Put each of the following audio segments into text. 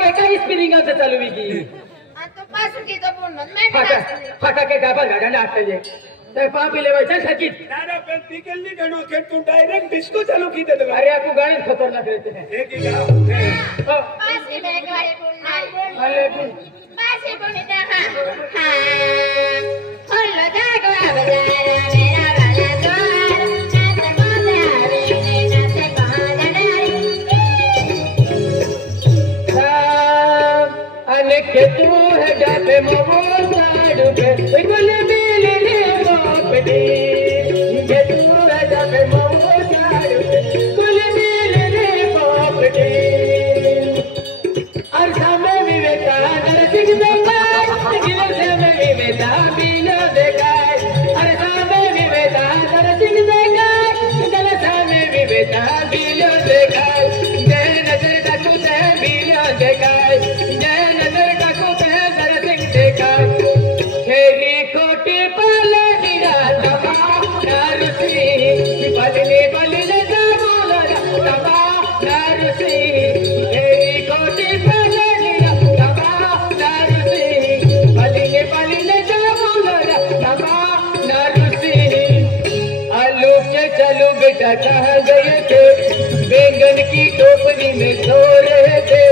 काय काय स्पिरिंगाचं चालू की आता पासुकीचं बोलणं नाही फाटा के गाबा गाड्याला आटले तर पापी लेवायच्या सकीत नारा पे पिकलनी गणो के तू डायरेक्ट डिस्को चालू की दे अरे आपको गाड़ी खतरनाक रहते हैं एक ही गाओ पासी बेगवारी बोलणं अरे पासी बोलणं हां ओलो जागो बजारा मेरा वाला द्वार नाच बोले आवे नाच बहादुर अनेक तू है जाते मो साडू पे गुल मिले रे बापडी ये तू है जाते मो साडू पे गुल मिले रे बापडी अरसा में विवेकानंद सिंह देखा गिलसे में विवेका बिना देखा अरसा में विवेकानंद सिंह देखा गिलसे में विवेका बिना देखा जय नजर डाकू जय बिना देखा जय नजर डाकू जय नर सिंह देखा खेली खोटी पाले गिरा तबा नारुसी बदले बदले बोला तबा नारुसी खेली खोटी पाले गिरा तबा नारुसी बदले बदले बोला तबा नारुसी आलू के चलो बेटा कहाँ गए थे बैंगन की टोकरी में सो रहे थे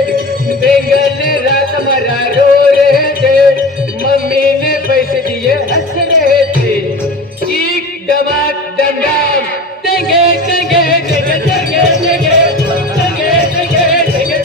बैंगन रात मरा रो रहे थे मम्मी ने पैसे दिए हंस रहे थे चीख दमाक दम दम देंगे देंगे देंगे देंगे देंगे देंगे देंगे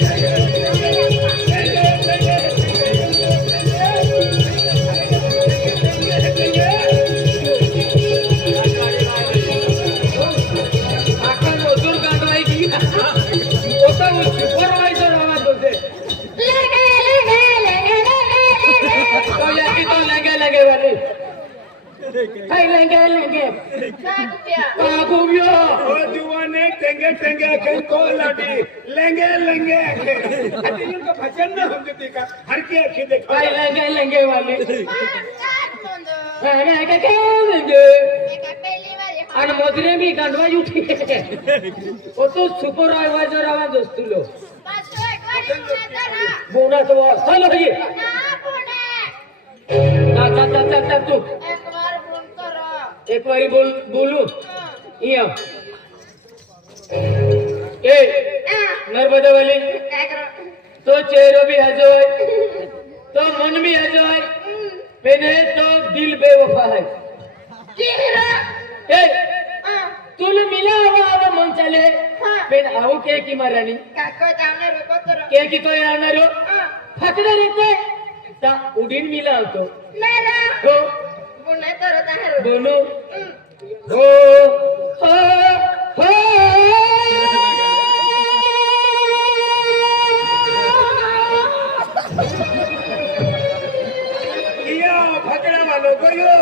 लेंगे ओ दीवाने टेंगे टेंगे के को लाटी लेंगे लेंगे अति इनका भजन ना हम जती का हर की आंखें देखो लेंगे वाले आणि मधुरे मी गांडवाई उठी ओ तो सुपरवायझर आवाज असतो लो बोना तो चलो भाई ना तू एक बारी बोलू ये ए नर्मदा वाली तो चेहरा भी हजोय तो मन भी हजोय मैंने तो दिल बेवफा है ए तुला मिला हवा मन चले पेन आओ के की मारानी के की तो येणार फकड़ा रहते ता उडीन मिला होतो हो बोलो हो हो हो किया भगड़ा वालों को यो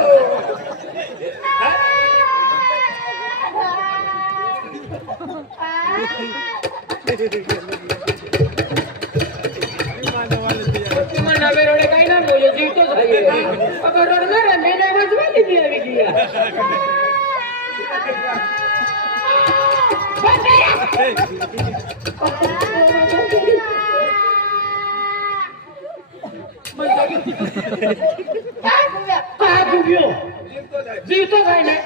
नवे रोडे काही ना बोले जीवतोच आहे अब रडणार आहे मी नाही वाजवायला ती आली की जीवतो काय नाही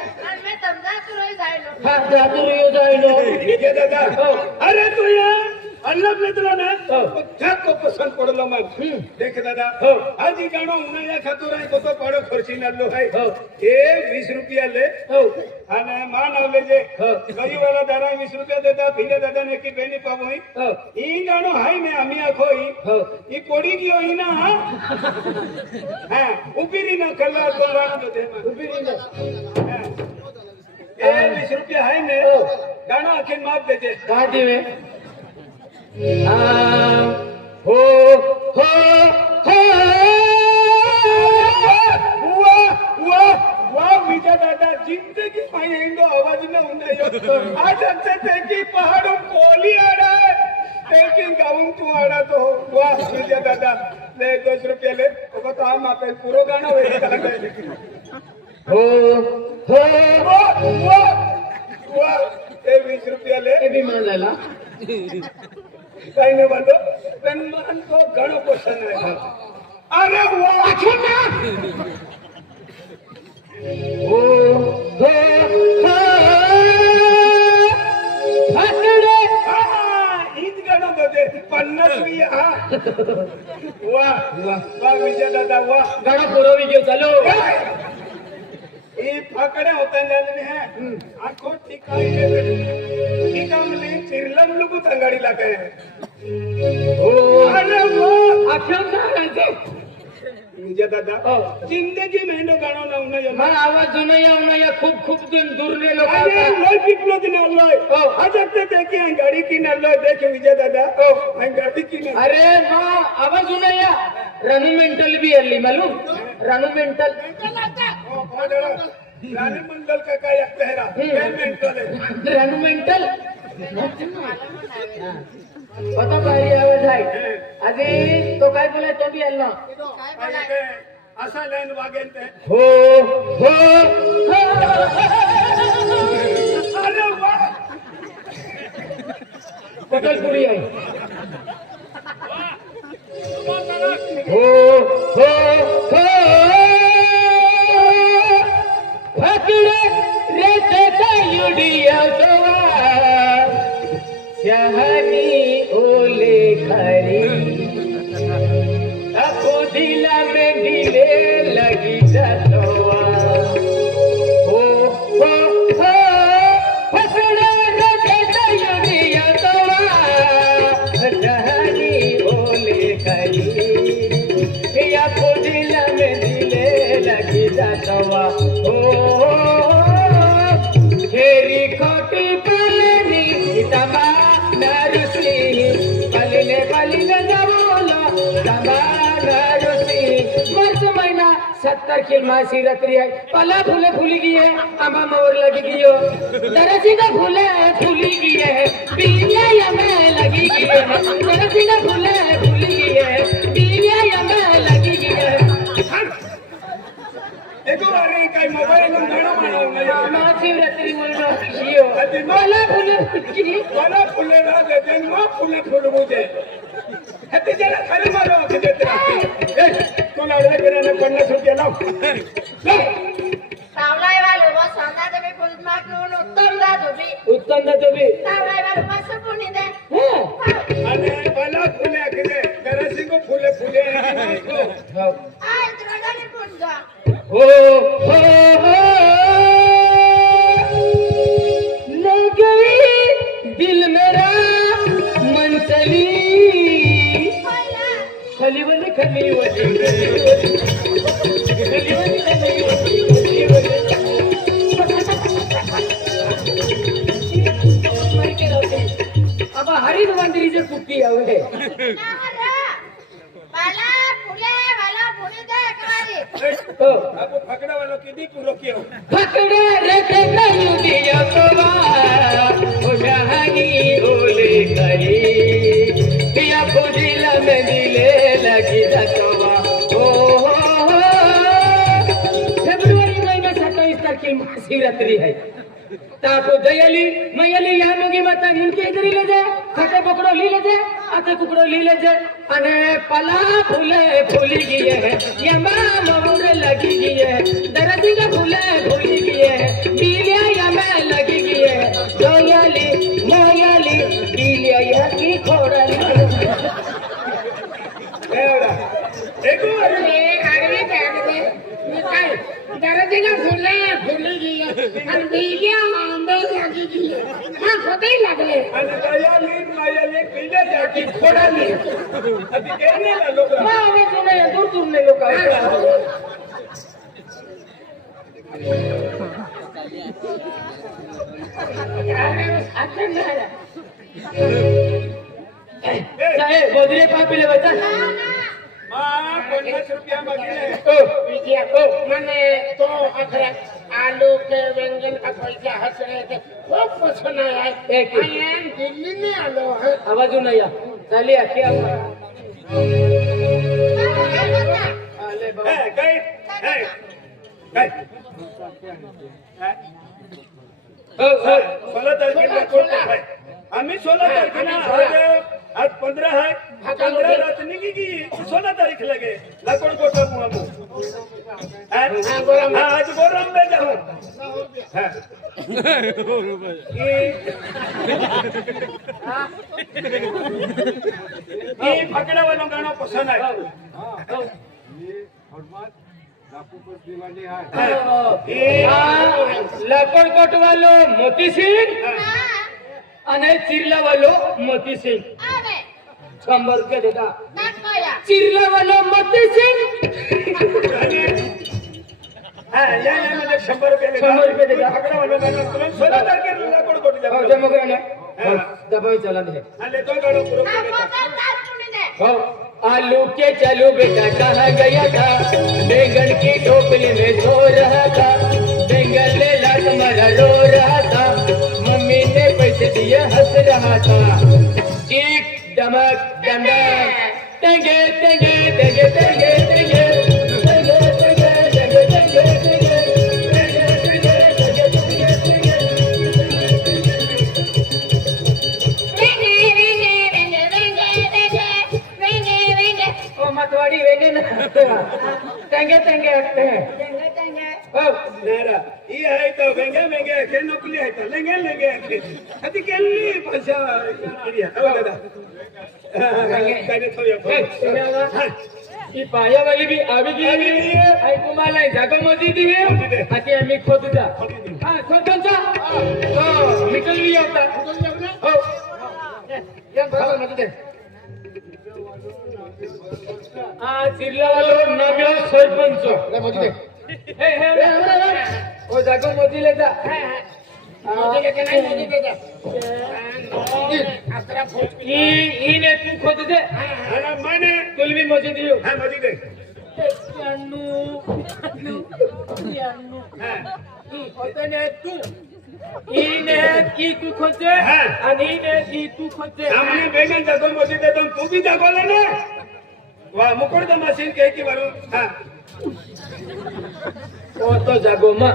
अरे तू ये अन्नत मित्र ना त्यात तो पसंत पडलो मग देख दादा आज ही गाणं उन्हाळ्या खातूर आहे तो पाडो खर्ची नालो आहे हे 20 रुपया ले आणि मान आवले जे गरीबाला दारा 20 रुपया देता भिले दादा ने की बेनी पावोई ही गाणं हाय ने आम्ही आखोई ही कोडी की होई ना हां उपिरी ना कल्ला तो गाणं दे उपिरी ना ए 20 रुपया हाय ने गाणं आखिन माफ देते का देवे हो हो हो वाह मीठा दादा जिंदगी पाएंगे आवाज न उन्हें आज अंत की पहाड़ों कोली आड़ा लेकिन गाऊं तू आड़ा तो वाह मीठा दादा ले 10 रुपये ले तो तो हम आपे पूरा गाना हो हो वाह ए 20 रुपये ले ए भी मान लाला काही नाही बोलतो पण मान तो क्वेश्चन आहे अरे वा हो हो हो फाकडे हीच गणत होते 50 हा वा वा विजय दादा वा गाणं पुरवली घेऊ चालू ही फाकडे होता है आखो ठिकाणी ठिकाणी चिरलम लोक तंगाडीला काय हो अरे वा आठवण सांगायचे विजय दादा जिंदगी मेंढो गाणो ना उन्हा मला आवाज जुना या खूप खूप दूरने लोक अरे लोय पिपलो दिन आलोय आज ते की गाडी किन आलोय देख विजय दादा गाडी किन अरे हाँ आवाज जुना या रनु मेंटल भी अल्ली मालूम रनु मेंटल रानी मंडल का काय पहरा काय मेंटल है रनु मेंटल पता पाहिजे आवाज आहे आधी तो काय बोलाय तो बी आला असा लाईन वागेल ते हो हो अरे वा पटलपुरी आहे हो हो हो फकड़े रेते का युडिया गवा शहनी ओले खरी अपो दिला में दिले लगी जतवा हो हो हो फकड़े रेते का युडिया गवा शहनी ओले खरी अपो दिला में दिले लगी जतवा हो खेरी खोटी पानी तमा नरुसी पलिले जबोलो तमा नरुसी मर्च महीना 70 की मासी रतरी है पला फूले फूली गई है अम्मा मोर लगी गई हो दरसी का फूले फूली गई है पीलिया यमे लगी गई है दरसी का फूले फूली गई है पीलिया यमे लगी गई है देखो अरे काय मोबाईल गाणं महाशिवरात्री म्हणून मला फुले ना देते मग फुले फुलवूचे ते जरा खरे मला तू लाडले करायला 50 रुपये लाव सावलाय वालो वा सांगा तुम्ही फुल माग घेऊन उत्तम दा तुम्ही उत्तम ना तुम्ही सावलाय वालो मस्त पुणी दे आणि मला फुले आखले जरा सिंगो फुले फुले आय द्रडाने पुण जा हो हो हो ले गई दिल मेरा मन चली खलीवली अब हरित मंदिरी से पुट्टी आवे वाला फुले दे कवारी तो अब फकड़ा वालों की दी पूरो कियो फकड़े रेते कयू दिया तोवा ओ जहानी ओले करी पिया पुदिला में दिले लगी जतवा ओ फेब्रुवारी महीने 27 तारीख महाशिवरात्रि है ताको दयाली मयली या मगी माता इनके इधर ले जाए खाते पकड़ो ली ले जाए आते कुकड़ो ली ले जाए अने पला फूले फूली गई है यमा मोर लगी गई है दरदी का फूले फूली गई है बीलिया यमा लगी गई है दयाली मयली बीलिया या की खोड़ली एवढा देखो अरे आडवी त्यागले मी काय दरदीला फुले फुली गई आणि बिलिया आंबे लागी गई हां खोटे लागले आणि मायाली पीले जाकी खोडाली अति केने ना लोक मावे जुने दूर दूरने लोक अच्छा नाही चाहे गोदरे पापिले बता हाँ 50 रुपया मांगे विजय को मैंने तो अखरा आलू के व्यंजन का पैसा हंस रहे थे खूब पसंद आया एक आयन दिल्ली में आलो है आवाज नहीं आ चलिए क्या आले बाबा काय काय 16 तारखेला कोर्ट आहे आम्ही 16 तारखेला आज 15 है 15 रात निकी की 16 तारीख लगे लाकोड़ कोटा मुआ आज गोरम में जाओ ये पकड़ा वालों गाना पसंद है लाकड कोट वालो मोती सिंग आणि चिरला वालो मोती सिंग 100 रुपये देता चिरला वालो मोती सिंग हाँ या म्हणजे 100 रुपये देता 100 रुपये देता पकड़ा वालों गाना तुम 16 तारीख लाकोड़ कोट जाओ जमा कराने दबाई चला दे ले तो गाना पूरा हो आलू के चालू बेटा कहाँ गया था बैंगन की टोकरी में सो रहा था बैंगन ले ला तुम्हारा रो रहा था मम्मी ने पैसे दिए हंस रहा था चीक डमक डमक टेंगे टेंगे टेंगे टेंगे टेंगे मतवाड़ी वेंगे ना टेंगे टेंगे हटते हैं नेरा ये है तो वेंगे वेंगे के नौकरी है तो लेंगे लेंगे अति केली भाषा क्रिया हो दादा काय थोया ही पाया वाली भी आवी गेली आई तुम्हाला जागा मस्जिद आहे आता आम्ही खोदूचा हां खोदूचा हो निकल लिया होता हो या बरोबर मस्जिद आहे जिल्हा वालो नव्या सरपंच ओ जागो मोदीले जा तू खोद दे माने तुला मी मस्जिद येऊ हां मजी दे तू खोदते आणि तू खोदते आम्ही बेगन जातो मजी देतो तू भी दाखवला ना वा मुकुट मशीन के की वरून हां तो जागो मा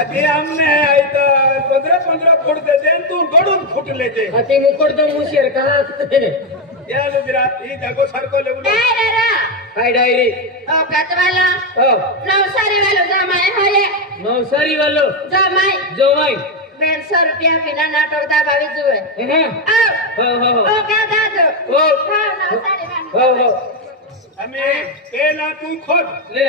अति हमने आई तो 15 फुट दे देन तू गडून फुट लेते अति मुकुट तो मुशीर का या गुजरात ही जागो सरको लेऊ हाय डायरी हो नवसारी वालो जमाई 150 रुपया बिना नाटक दाबावी जुए हो हो हो हो हमें पहला तू खोद ले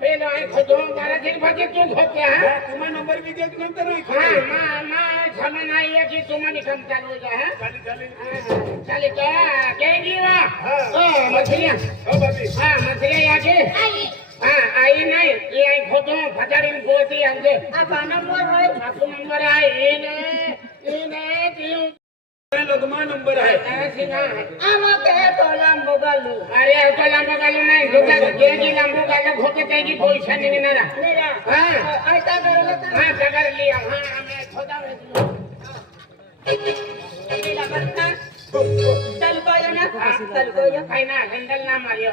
पेलो आहे खोदो मला दिन भागे तू खोदते हा तुम्हा नंबर भी देख नंतर नाही हा खोद मा क्षमा नाही आहे की तुम्हाला काम चालू आहे हा चाली चाले क्या वा ओ मछलियां हो बाबी हा मछलियां याके हा आई नाही ये आई खोदो फटाडीन बोलते आमचे आपा नंबर आहे इने दियो लगमा नंबर आहे अरे तो लांबो गालू नाही दुका गेली लांबो गाला खोके त्याची पैसा निघणार हा ऐका करला हा सगळं लिया हा आम्ही खोदा तिला बसना चल कोयो ना चल कोयो काय ना हँडल ना मारियो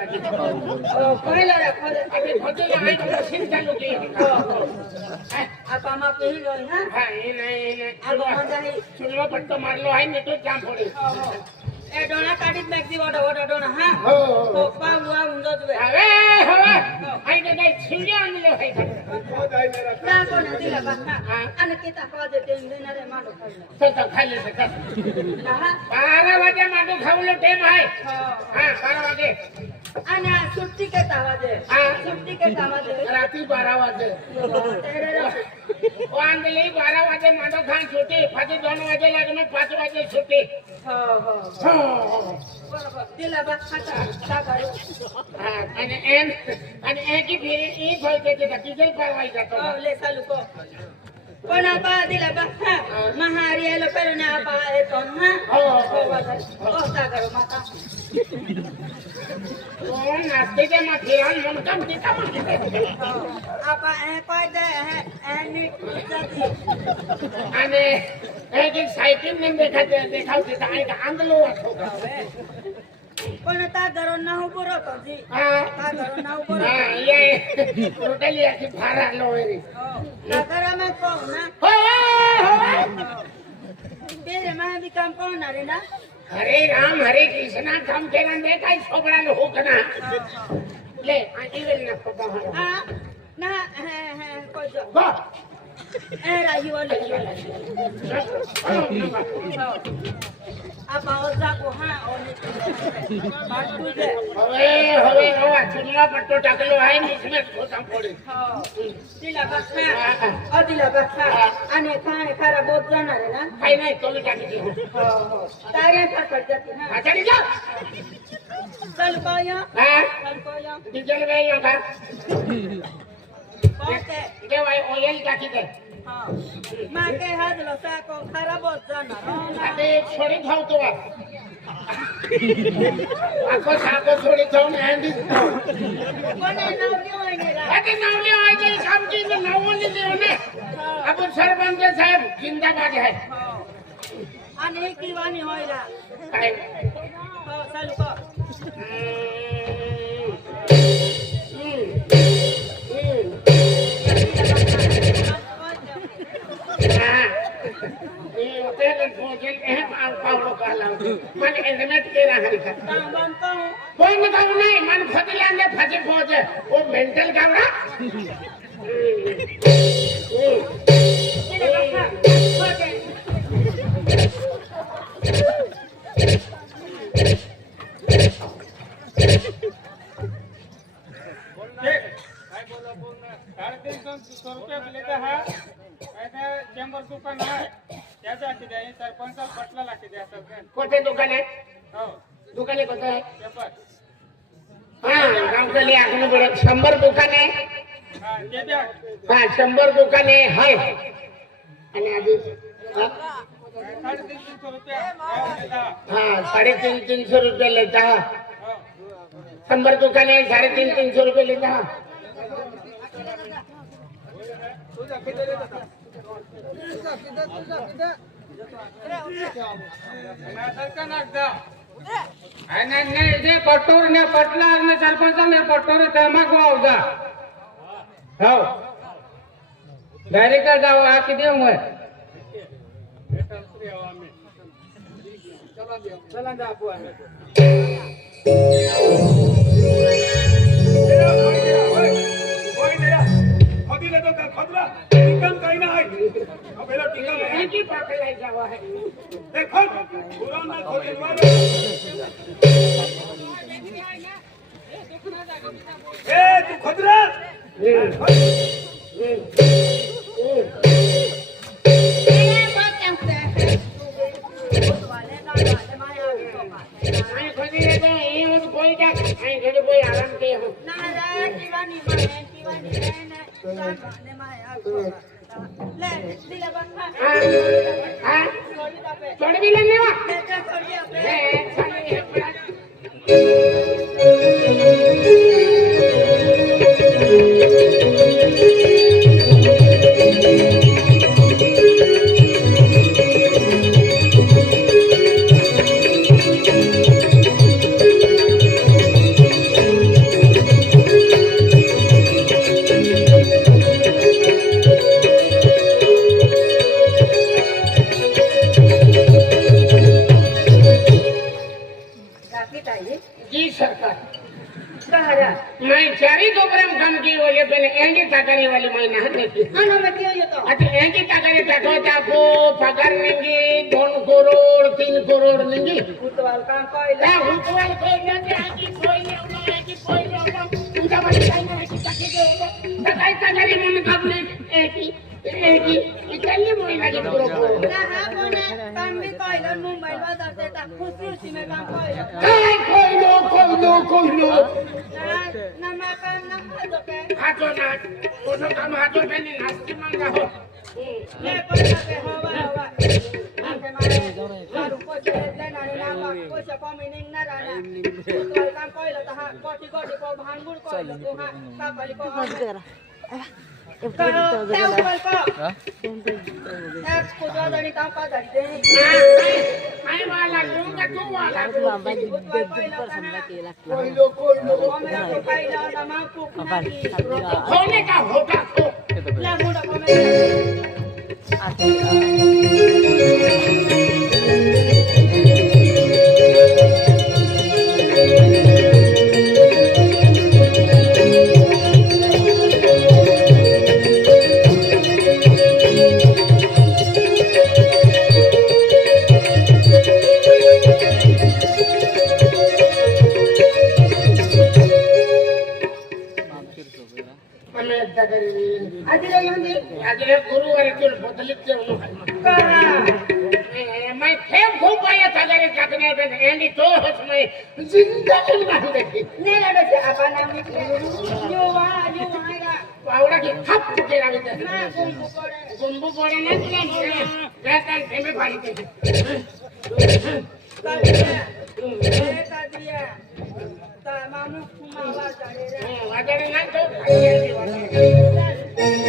पहिला रे खोदे अभी खोदे ना आहे मशीन चालू की आपा मा पेही गई हा हा ये नाही आगो मजाई सुनलो पट्टो मारलो आहे मी तो जाम पडे ए डोना काढीत मॅक्सी वडा डोना हा हो तो पाववा उंजो तुवे अरे हो आई ते काय छिंगे आणले आहे खोद आहे मेरा ना कोण दिला बसना आणि किता खोदे ते देणारे माडो खाल्ला तो खाली सका हा 12 वाजे माडो खावलो टाइम आहे हा हा 12 वाजे आणि सुट्टी के तावाजे हा सुट्टी के तावाजे रात्री 12 वाजे वांगली 12 वाजे माडो खान छुट्टी फाटी 2 वाजे लग्न 5 वाजे छुट्टी हो हो बरोबर दिला बस खाता करू आणि एकी फेरी ई फळते ते डिझेल परवाई जातो हो ले चालू को पण आपा दिला बस हा महारियाला करून आपा येतो हा हो हो का करू माता कोण नाचते ते माथेरान म्हणतात ते का म्हणते आपा ए पायदे है आणि जाती आणि एक सायकल ने देखावते तर एक आंधलो वाटतो पण ता घरो ना उभो राहतो जी हा ता घरो ना उभो हा राहतो ये रोटली अशी फार आलो रे ता घरा में को ना हो मेरे माँ भी काम कौन आ रहे ना हरे राम हरे कृष्णा काम केला दे काय छोकराला हो का ना ले आजी वेल ना पप्पा हाँ ना कोई जो गो राजू वाले आप आओ जाको हाँ और बात तुझे हवे हवा चुनला पट्टो टाकलो आहे इसमें खोटम पडे हाँ दिला बखा और दिला बखा आने खाने खारा बहुत जाना है ना काही नाही तोली टाकी दी तारे पर पड़ जाती है आचारी जा चल पाया हां चल पाया डीजल वे यो का ओके दे भाई ऑयल टाकी दे हाँ माँ के हाथ लो साको खारा बहुत जाना अबे छोड़ी खाऊ तो आको साको छोड़ी खाऊ हँडी कोने नाव क्यों आएंगे ला अरे नावले आजे काम की तो नावले देव ने अब सरपंच साहेब जिंदाबाद है आने की वाणी होइला काय हाँ चल को मन एलिमेंट केला हरी का काम बनता हूँ कोई न काम नहीं मन फतिला ने फजे पहुंचे वो मेंटल काम ना दिला बखा ओके काय बोला बोल ना 350 रुपये लेता है ऐसा चेंबर दुकान है त्याचा किती आहे सरपंच पटला किती आहे सरपंच कोठे दुकान आहे हो दुकाने कोठे आहे पेपर हाँ गांव के लिए आगने बड़े 100 दुकाने हां ते द्या हाँ 100 दुकाने है आणि आधी 350 रुपये देता हाँ 350 रुपये लेता है हो 100 दुकाने 350 रुपये लेता है तुझा किती देता नहीं जे पटोर ने पटला ने सरपंच ने पटोर तमाकू आवजा हो डायरेक्ट जाओ आ किती होय चला जा आपू खदिले तो का खदरा टिकन काही नाही अबेला टिकन आहे की पकड़ाई जावा है देखो पुराना खदिलवार ए तू खदरा आई खुदी ले तो ये उस कोई का आई घरे कोई आराम के हो हाँ छोड़ भी लेने वा साले ये बड़ा जी सरकार मैं चारी दोपरम काम की वाले पहले एंगे ताकने वाली मैं नहाने की अच्छा एंगे ताकने ताको ताको पगार नेंगे 2 करोड़ 3 करोड़ नेंगे क्या हुतवाल कोई नहीं आकी कोई नहीं आकी कोई नहीं उनका बात नहीं है कि ताके दे ताकाई ताकरी मन काबले एकी इकल्ले मोई लगे पूरा कोई लो हाथों ना कोनो काम हाथों पे नहीं नाचती मांगा हो आई वाला दूंगा तू वाला होने का होगा तो आदिला येऊन दे आगे गुरुवार तुला बदलीत जेवण मैं खेप खूप आहे सगळे टाकणे पण एंडी तो हस मैं जिंदगी बांध दे ने लडसे आपण नाम निकले यो आएगा पावडा की थप केला होता ना गुंबू पडे ना तुला काय काय ठेमे पाहिजे कादिया ता मामू कुमावा जाडे रे वाजणे ना तो खाली वाजणे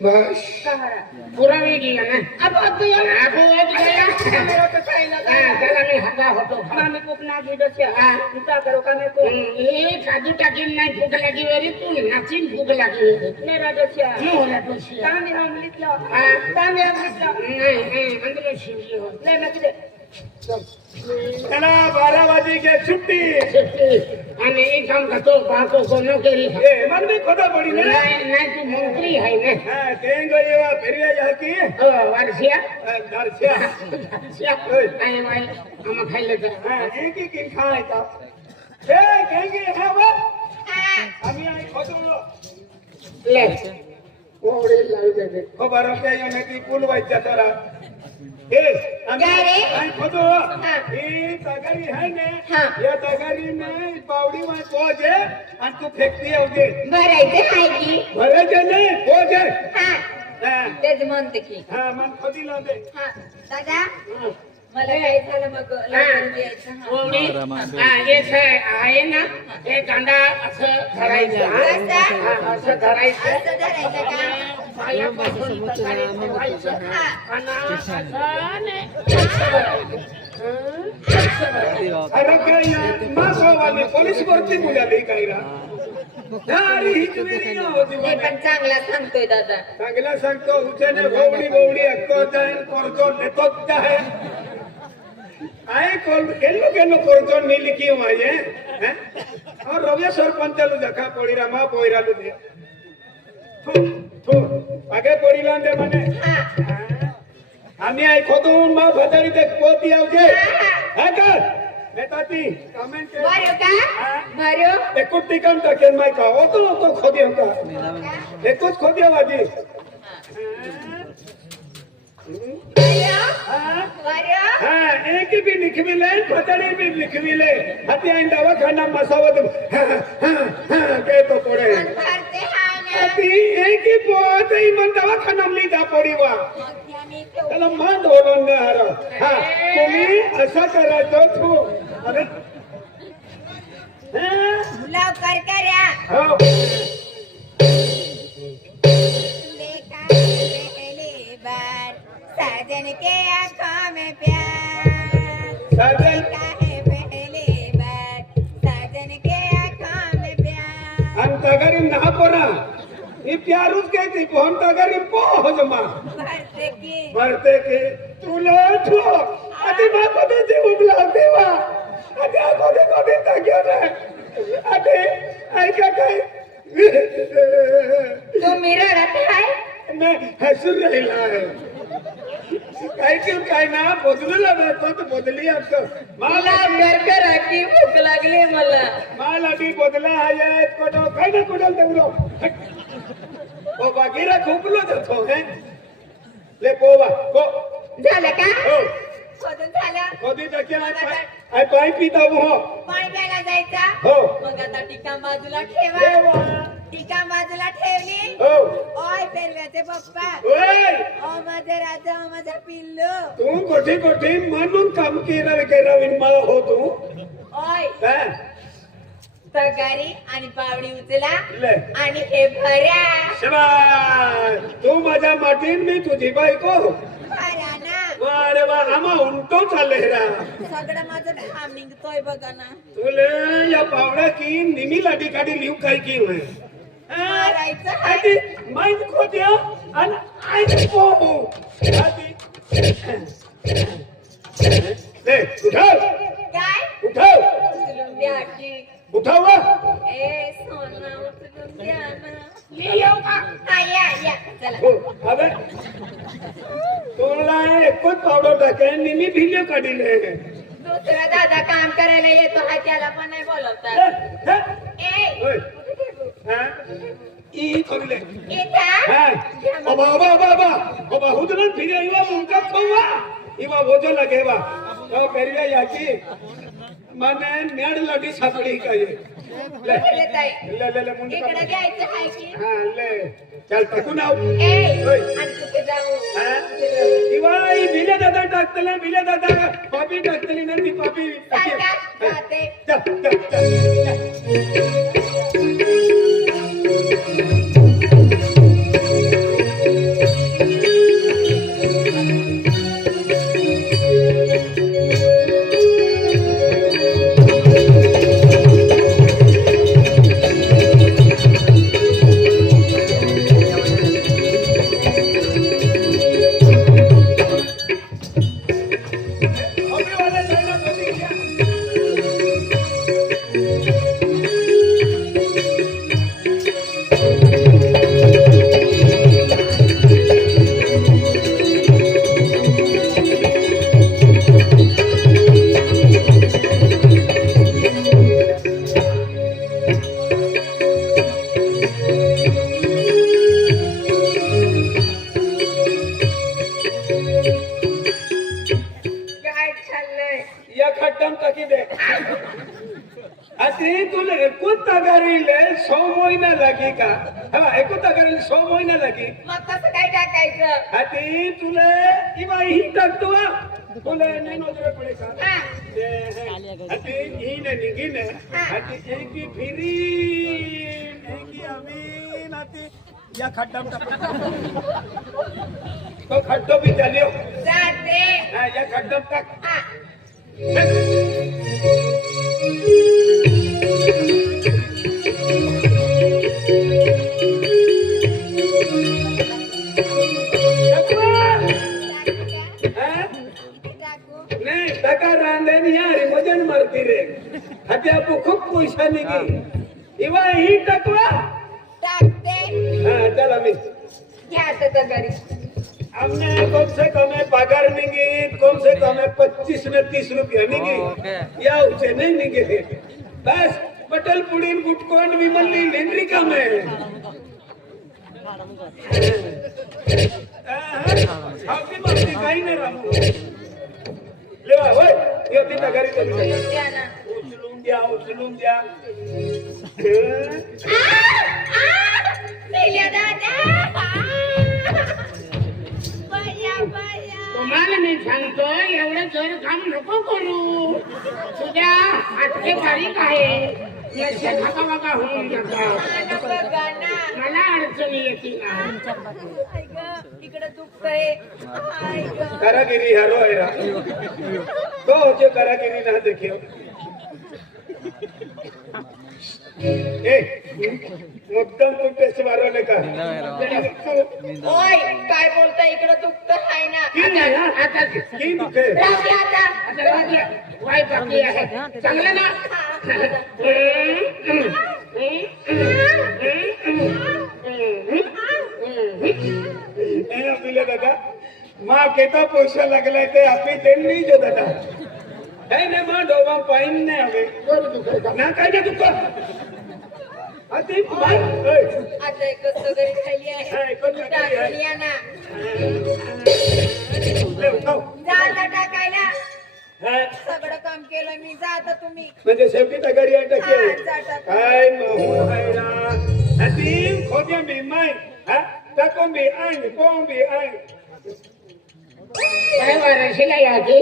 बस कहारा पूरा में गया ना अब गया अब गया मेरा तो सही लगा चला मी हगा होतो मामी को अपना गिडो से निका करो का मैं को ए साधू टाकीन नाही भूक लागी वेरी तू नाचीन भूक लागी मेरा दसिया नो होला तो शिया तामी हम लिखलो तामी हम लिखलो नाही अंदर शिवली हो ले मैं किदे चला 12 वाजे के छुट्टी आणि एक काम करतो बाको को नोकरी ए मन में खोदा पड़ी ने नाही नाही तू मंत्री है ने हां केंगो येवा फेरिया या की ओ वर्षिया दर्शिया नाही माई हम खाइले तर हां एक ही किन खाए ता ए केंगे है वो आम्ही आई खोदलो ले ओरे लावले दे ओ बारो के ये मेटी पुल वाइचा तोरा ए गारे? आई खोदो ई तगारी है ने या तगारी में पावडी में पोजे आणि तू फेकती होते भरायचे आहे की भरायचे नाही पोजे हां हां तेच म्हणते की हां मन खोदी लांबे हां दादा मला काय झालं मग लवकर यायचं हां ओरी हे आहे ना हे कांदा असं धरायचं असं धरायचं असं धरायचं का पायापासून तगारी ठेवायचं आणि असं अरे काय मासो वाले पोलीस भरती मुलाली काय रा नारी हिचवेरी न होती ते पण चांगला सांगतोय दादा चांगला सांगतो उचने गोवडी अक्को जाईन करतो नेतो आहे आय कोल केलो केलो करतो मिली की माये हैं और रविया सरपंच लो जका पडीरा मा पोईरालू दे थू आगे पडीला दे माने आम्ही आय खोदून मा भदारी ते पोती आवजे हा कर नेताती कमेंट के मारो का मारो एकूट ठिकाण टाकेन माय का तो खोदी होता एकूच खोदी वाजी मारो हाँ एक भी लिखविले भदारी भी लिखविले हती आइन दवाखाना मसावत के तो पड़े करते हां हती एक ही बहुत ही मन दवाखाना ली जा पडीवा त्याला मान बोलून नाही हरा हा तुम्ही असं करायचं तू अरे लवकर करा हो देखा पहली बार साजन के आंखों में प्यार साजन देखा है पहली बार साजन के आंखों में प्यार हम तगरी ना पोरा ई प्यारूच के ती फोन तगरी पोहज मा भरते के तुला ठो आधी मा कोदे ते उबला देवा आधी कोदे ताक्यो ना आधी ऐका काय तो मेरा रथ है मैं हसून राहिला आहे काय ना बदलूला ना तो बदली आपको मला घर राखी भूक लागली मला माल अभी बदला आहे कोडो काय ना कोडल तेवढो ओ बागीरा खूपलो जातो है ले पोवा को झालं का हो खोदून झालं कधी टक्के आय पाय पिता हो पाणी प्यायला जायचा हो मग आता टिका बाजूला ठेवा टिका बाजूला ठेवली हो ओय पेरव्याचे पप्पा ओय ओ माझे राजा ओ माझा पिल्लू तू कोठी म्हणून काम केला मा हो तू ओय हा तगारी आणि पावडी उचला ले आणि हे भरा शबाश तू माझ्या माटीन मी तुझी बायको भरा ना अरे वा आम्हा उलटो चालले रा सगळं माझं घाम निघतोय बघा ना तुले या पावडा की निमी लाटी काढी लिव काय की होय मारायचं आहे. आधी माहित खोद्या आणि आई पोहू आधी ले उठाव काय उठाव उचलून द्या की. उठाव ए सोना उचलून द्या ना. मी येऊ का हा या चला. हो अबे तोला एकच पावडर टाकेन मी भिले काढिले दुसरा दादा काम करायला येतो हा त्याला पण नाही बोलवतात. ए होय हा ई खोगले इथं हा बाबा बाबा बाबा बाबा हुदन फिरे इवा मुंका पवा इवा भोजो लगेवा तो करिया याची माने मेड लडी सापडी काय ले ले ले मुंडी इकडे द्यायचं आहे की. हा ले चल टाकून आव ए होय आणि कुठे जाऊ. हा इवा ई बिले दादा टाकतले बिले दादा पापी टाकतली ना ती पापी सारखा जाते. काय चाललंय. या खड्डम टाकी दे अति तुला एकूच तगारीले 100 महिना लागी का हा एकूच तगारीले 100 महिना लागी मग कसं काय टाकायचं. अति तुला इवा ही टाकतो तुला नाही नजरे पडे का हा अति ही ने निगिने अति एक ही फिरी एक ही अमीन अति या खड्डम टाक तो खड्डो भी चलियो जाते. हा या खड्डम टाक हा नाही टका रांधे यारी मजन मारती रे हाती आपू खूप पैसा निघी इवा ही टकवा टाकते. हा चला मी घ्या आता घरी. हमने कम से कम पगार निघी कम से कम 25 में 30 रुपया निघी या उसे नहीं निघे बस बटल पुड़ी गुटकोन विमली लेंद्री काम है आपकी बात काही नाही रामू लेवा होय यो तिच्या घरी चलू द्या ना. उचलून द्या मेल्या दादा. बया. तुम्हाला मी सांगतो एवढं जर काम नको करू तुझ्या हातके बारीक आहे लक्ष खाका होऊन जातात बघा ना. मला अडचणी येतील ना इकडे दुखतंय. कारागिरी हारो आहे रा तो होचे कारागिरी ना देखियो ए मुद्दाम तू टेस्ट मारवले का ओय काय बोलता. इकडे दुखत आहे ना. आता की दुखे राहू द्या आता. वाय बाकी आहे चांगलं ना ए आपले दादा माँ केता पैसा लागलाय ते आपली देण नाही जो दादा काही नाही मग डोबा पाहिन नाही हवे ना काय ना दुःख अति आता एकच सगळी खाली हा, आहे. एकच सगळी आहे. टाकून या ना. जा आता टाकायला. सगळं काम केलं मी. जा आता तुम्ही. म्हणजे शेवटी तगारी आहे हा, जा टाकी टाका. काय महून आहे ना अति खोद्या मी माय हा टाको मी आण कोण बी आण काय वारशीला याची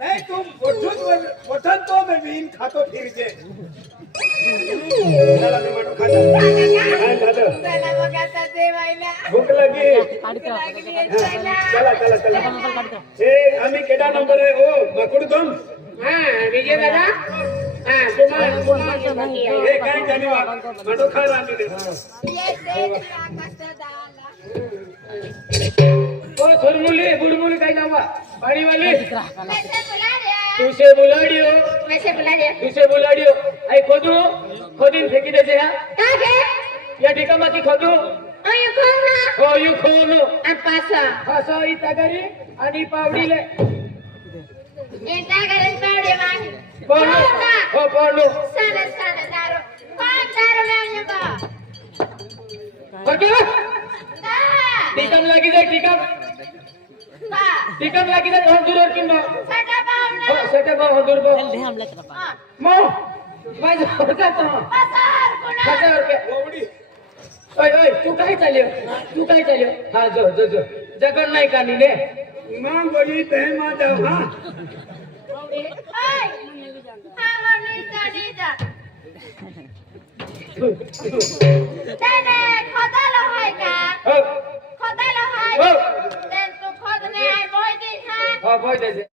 नहीं तुम वठन तो मैं वीन खातो फिर के चला मी म्हणू खाता काय खातो चला मग आता जेवायला. भूक लगी भूक लागली आहे चला. चला चला चला हे आम्ही केडा नंबर आहे ओ मकुड दोन हा विजय दादा हा तुम्हाला हे काय जाणे वाटो खा रांगले ओ सुरमुली बुडमुली काय नाव पाणी वाली वैसे बुला रहे तुसे बुलाडियो आई खोदू खोदीन फेकी देते हा का के या ठिकाणाची खोदू अय कोण ना हो यू खोनू पासा असं इथं करी आणि पावडीले एटा गरज पावडे माग पडलो हो पडलो सारे दारू कोण दारू लावले बा बघा टिकम लागी जाय बा टिकम लागी जाय हंदूर किंवा सटा पावना हो सेटा बा हंदूर बा हां मो माझं होता तो पसार कोणा हजार रुपये कोवडी ओय ओय तू काय चालयो हा जो जगण नाही का नीने मां बोली ते मा जाओ हां ओय हां नीचा तेने खोदालो है का हो खोदालो है हो तेन तू खोदने आय बोय दी हां हो बोल दे